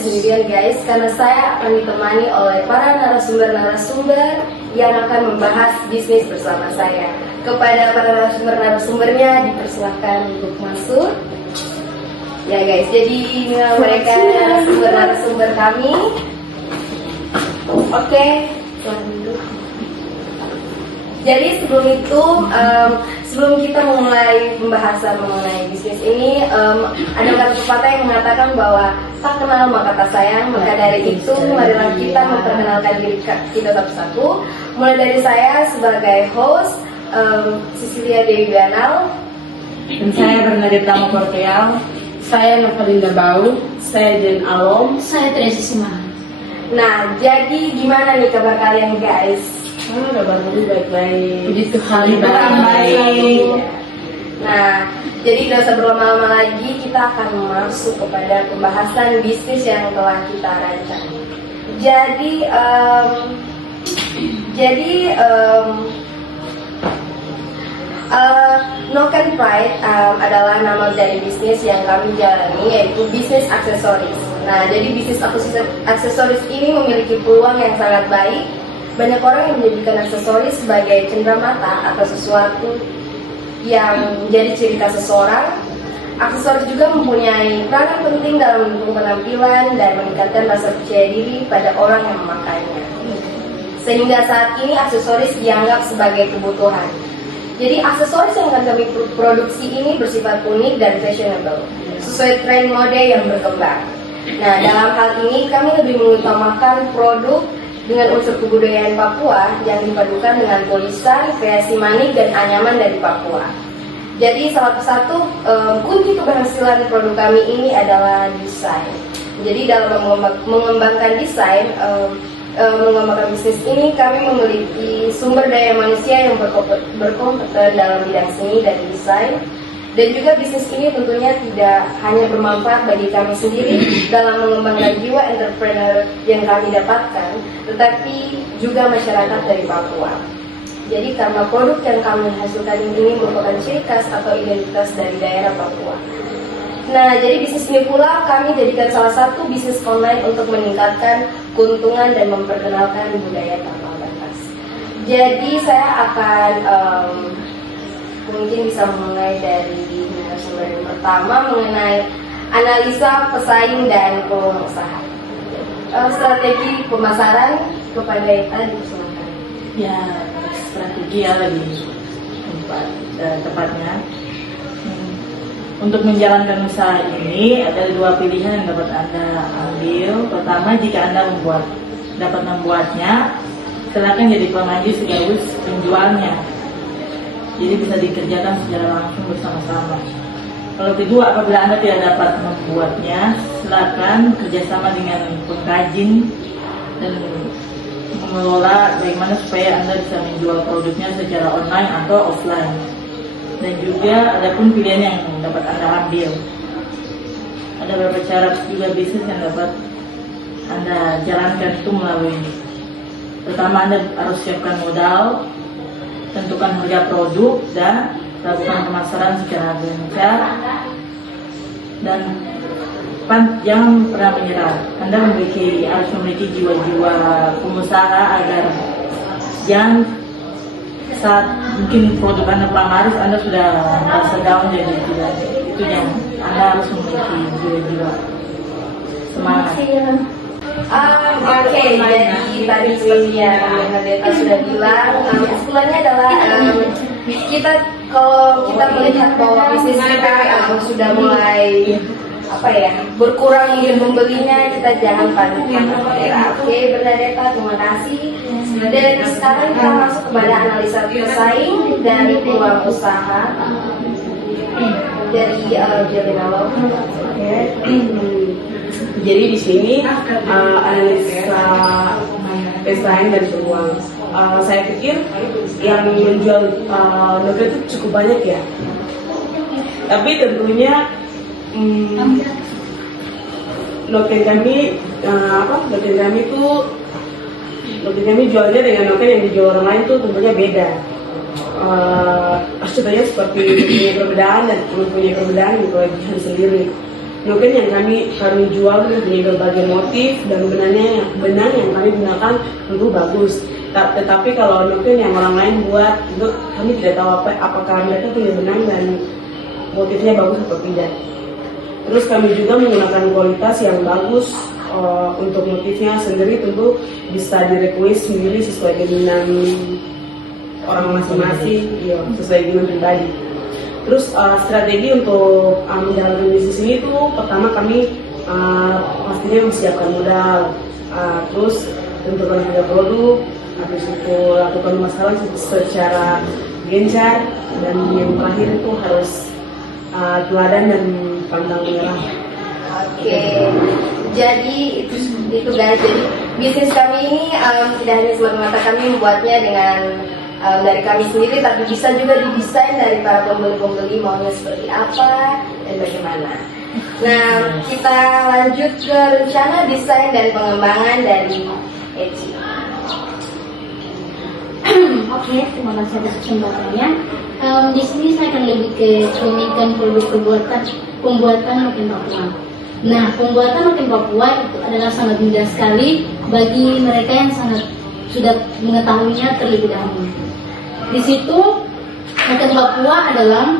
sendirian guys, karena saya akan ditemani oleh para narasumber-narasumber yang akan membahas bisnis bersama saya. Kepada para narasumbernya dipersilahkan untuk masuk. Ya guys, jadi mereka narasumber kami. Oke, jadi sebelum itu, sebelum kita memulai pembahasan mengenai bisnis ini, ada kata pepatah yang mengatakan bahwa tak kenal maka tak sayang. Maka dari itu, marilah kita memperkenalkan diri kita satu-satu. Mulai dari saya sebagai host, Cecilia Dewi Bianal, dan saya Bernadetta Mokorteal, saya Novalinda Bau, saya Jen Alom, saya Tracy Simahan. Nah, jadi gimana nih kabar kalian guys? Kabar kami baik-baik. puji Tuhan baik. Nah, jadi tidak usah berlama-lama lagi, kita akan masuk kepada pembahasan bisnis yang telah kita rancang. Noken Pride adalah nama dari bisnis yang kami jalani, yaitu bisnis aksesoris. Nah, jadi bisnis aksesoris ini memiliki peluang yang sangat baik. Banyak orang yang menjadikan aksesoris sebagai cenderamata atau sesuatu yang menjadi ciri khas seseorang. Aksesoris juga mempunyai peranan penting dalam mendukung penampilan dan meningkatkan rasa percaya diri pada orang yang memakainya. Sehingga saat ini aksesoris dianggap sebagai kebutuhan. Jadi aksesoris yang akan kami produksi ini bersifat unik dan fashionable, sesuai tren mode yang berkembang. Nah, dalam hal ini kami lebih mengutamakan produk dengan unsur kebudayaan Papua yang dipadukan dengan tulisan, kreasi manik dan anyaman dari Papua. Jadi salah satu kunci keberhasilan produk kami ini adalah desain. Jadi dalam mengembangkan desain, mengembangkan bisnis ini, kami memiliki sumber daya manusia yang berkompeten dalam bidang seni dan desain. Dan juga bisnis ini tentunya tidak hanya bermanfaat bagi kami sendiri dalam mengembangkan jiwa entrepreneur yang kami dapatkan, tetapi juga masyarakat dari Papua. Jadi karena produk yang kami hasilkan ini merupakan ciri khas atau identitas dari daerah Papua. Nah, jadi bisnis ini pula kami jadikan salah satu bisnis online untuk meningkatkan keuntungan dan memperkenalkan budaya tanpa batas. Jadi saya akan mungkin bisa mulai dari narasumber yang pertama mengenai analisa pesaing dan peluang usaha. Strategi pemasaran kepada Eta dipersilakan. Ya, strategi ya lebih tepatnya. Untuk menjalankan usaha ini ada dua pilihan yang dapat Anda ambil. Pertama, jika Anda dapat membuatnya, silakan jadi pengaji sekaligus penjualnya. Jadi bisa dikerjakan secara langsung bersama-sama. Kalau kedua, apabila Anda tidak dapat membuatnya, silakan kerjasama dengan pengkajin dan mengelola bagaimana supaya Anda bisa menjual produknya secara online atau offline. Dan juga ada pun pilihan yang dapat Anda ambil. Ada beberapa cara juga bisnis yang dapat Anda jalankan itu melalui, pertama Anda harus siapkan modal, tentukan harga produk dan lakukan pemasaran secara gencar, dan jangan pernah menyerah. Anda harus memiliki jiwa-jiwa pengusaha agar jangan saat mungkin produk Anda laris Anda sudah merasa down, jadi tidak. Itu yang Anda harus memiliki jiwa-jiwa semangat. Oke, jadi tadi seperti yang Bernadetta sudah bilang, kesimpulannya adalah kalau kita melihat bahwa bisnis kita sudah mulai berkurang yang membelinya, kita jangan panik. Oke, Bernadetta, terima kasih. Dan sekarang kita masuk kepada analisa pesaing dari peluang usaha dari Jelinalo. Jadi di sini analisa pesaing dan peluang. Saya pikir yang menjual noken itu cukup banyak ya. Tapi tentunya noken kami jualnya dengan noken yang dijual orang lain tuh tentunya beda. Contohnya seperti punya perbedaan dan mempunyai perbedaan di kelebihan sendiri. noken yang kami jual dengan berbagai motif dan benang yang kami gunakan tentu bagus. Tetapi kalau noken yang orang lain buat, itu kami tidak tahu apakah mereka punya benang dan motifnya bagus atau tidak. Terus kami juga menggunakan kualitas yang bagus untuk motifnya sendiri, tentu bisa direquest sendiri sesuai keinginan orang masing-masing, ya, sesuai keinginan pribadi. Terus strategi untuk menjalankan bisnis ini tuh pertama kami pastinya mempersiapkan modal, terus tentukan harga produk, habis itu lakukan pemasaran secara gencar, dan yang terakhir itu harus teladan dan pantang menyerah. Oke, jadi itu guys. Jadi bisnis kami ini tidak hanya semata-mata kami membuatnya dengan dari kami sendiri, tapi bisa juga didesain dari para pembeli-pembeli maunya seperti apa dan bagaimana. Nah, kita lanjut ke rencana desain dan pengembangan dari Eci. Oke, terima kasih atas kesempatannya. Di sini saya akan lebih ke menginginkan produk pembuatan Noken Papua. Nah, pembuatan Noken Papua itu adalah sangat mudah sekali bagi mereka yang sangat sudah mengetahuinya terlebih dahulu. Di situ Noken Papua adalah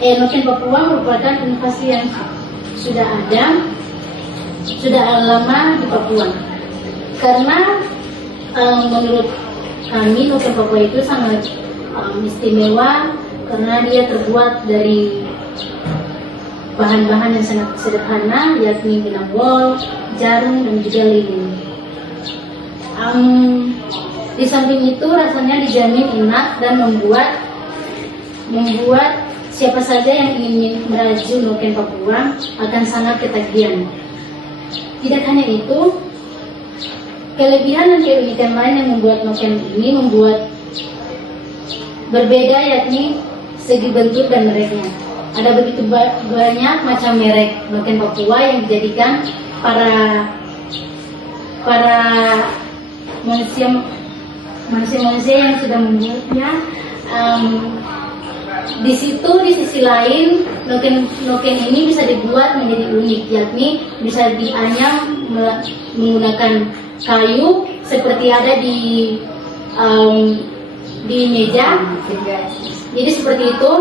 Noken Papua merupakan inovasi yang sudah ada, sudah lama di Papua. Karena menurut kami Noken Papua itu sangat istimewa karena dia terbuat dari bahan-bahan yang sangat sederhana, yakni benang wol, jarum, dan juga lilin. Di samping itu rasanya dijamin enak dan membuat siapa saja yang ingin merajut Noken Papua akan sangat ketagihan. Tidak hanya itu, kelebihan dan keunikan lain yang membuat Noken ini membuat berbeda, yakni segi bentuk dan mereknya. Ada begitu banyak macam merek Noken Papua yang dijadikan para manusia yang sudah membuatnya. Di sisi lain Noken ini bisa dibuat menjadi unik, yakni bisa dianyam menggunakan kayu seperti ada di meja. Jadi seperti itu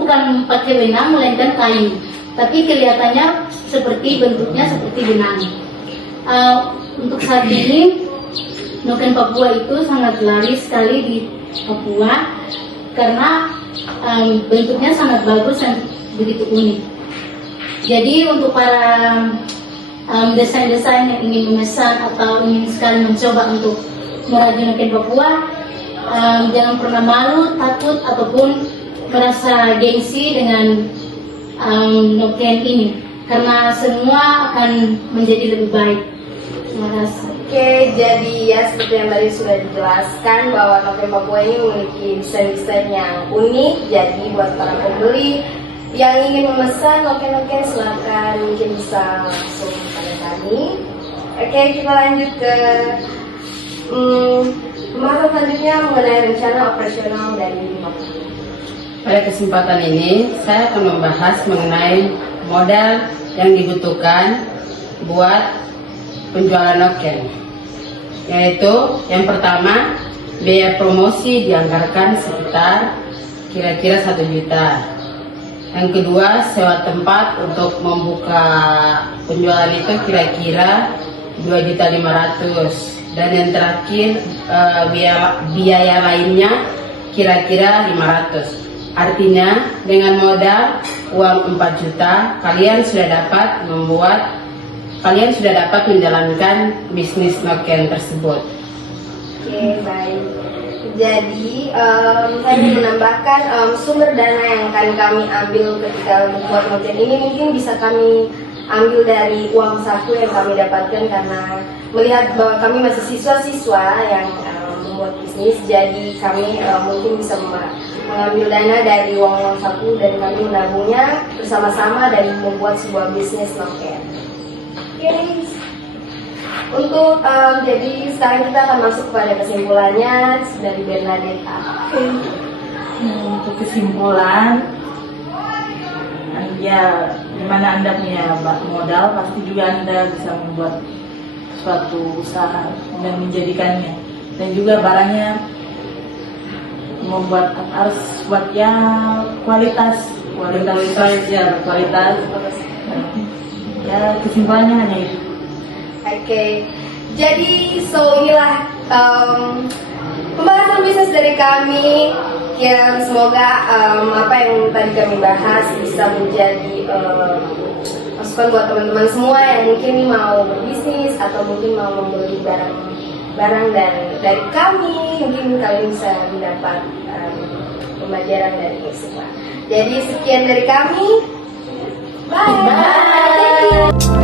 bukan pakai benang melainkan kayu, tapi kelihatannya bentuknya seperti benang. Untuk saat ini Noken Papua itu sangat laris sekali di Papua karena bentuknya sangat bagus dan begitu unik. Jadi untuk para desain-desain yang ingin memesan atau ingin sekali mencoba untuk merajut Noken Papua, jangan pernah malu, takut, ataupun merasa gengsi dengan Noken ini, karena semua akan menjadi lebih baik. Terima kasih. Oke, jadi ya seperti yang tadi sudah dijelaskan bahwa Noken Papua ini memiliki desain-desain yang unik. Jadi buat para pembeli yang ingin memesan Noken, silakan mungkin bisa langsung pada kami. Oke, kita lanjut ke pembahasan selanjutnya mengenai rencana operasional dari Noken. Pada kesempatan ini, saya akan membahas mengenai modal yang dibutuhkan buat penjualan Noken. Yaitu yang pertama, biaya promosi dianggarkan sekitar kira-kira 1 juta. Yang kedua, sewa tempat untuk membuka penjualan itu kira-kira 2.500.000. Dan yang terakhir, biaya lainnya kira-kira 500. Artinya dengan modal uang 4 juta kalian sudah dapat menjalankan bisnis Noken tersebut. Oke, baik. Jadi saya ingin menambahkan sumber dana yang akan kami ambil ketika membuat Noken ini mungkin bisa kami ambil dari uang saku yang kami dapatkan karena melihat bahwa kami masih siswa-siswa yang membuat bisnis. Jadi kami mungkin bisa mengambil dana dari uang saku dan kami menabungnya bersama-sama dan membuat sebuah bisnis Noken. Oke, untuk jadi sekarang kita akan masuk pada kesimpulannya dari Bernadetta. Untuk kesimpulan, ya dimana Anda punya modal, pasti juga Anda bisa membuat suatu usaha dan menjadikannya, dan juga barangnya membuat harus buat ya kualitas ya berkualitas. Ya kesimpulannya hanya itu. Oke, jadi inilah pembahasan bisnis dari kami. Ya, semoga apa yang tadi kami bahas bisa menjadi masukan buat teman-teman semua yang mungkin mau berbisnis atau mungkin mau membeli barang dan dari kami, mungkin kalian bisa mendapat pembelajaran dari ini semua. Jadi sekian dari kami. Bye. Bye.